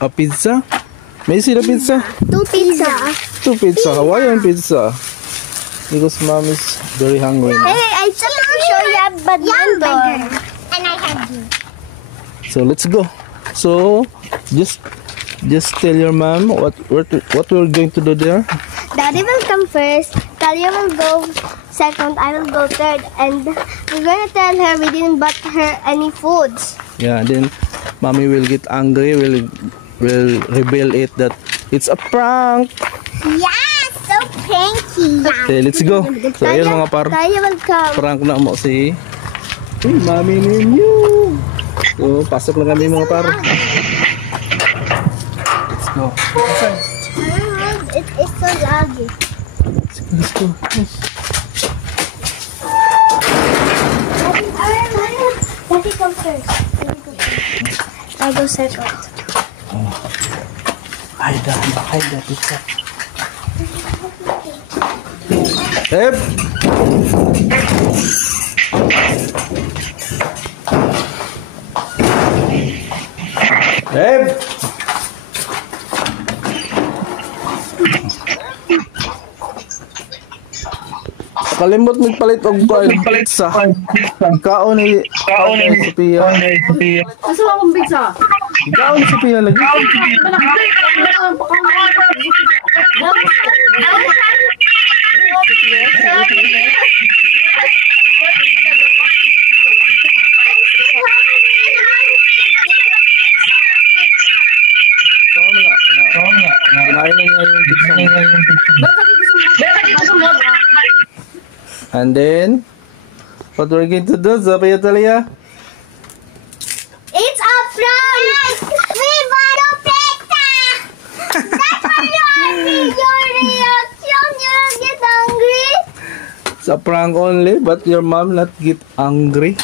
A pizza? May see the pizza? Two pizza. Two pizza. Hawaiian pizza. Because mom is very hungry now. Hey, I just want to show you a badminton. And I have you. So let's go. So just tell your mom what we're going to do there. Daddy will come first. Talia will go second. I will go third. And we're gonna tell her we didn't buy her any foods. Yeah, then mommy will get angry. Will reveal it that it's a prank. Yeah, so cranky. Okay, let's go. So ayun mga par. Talia will come. Prank na mo si mami ninyo. So pasok lang kami mga par. Let's go. It is so laggy. Let's go. Daddy come first. I'll go second. Hide that pizza. Eb! Eb! Kalimot magpalit og pizza. Kaon ni Sophia. Asa akong pizza? Kaon ni Sophia lagi. Kinain na niya yung pizza. And then, what we're going to do, Sophia Talia? It's a prank! We bought a pizza! That's why your reaction, you get angry. It's a prank only, but your mom not get angry.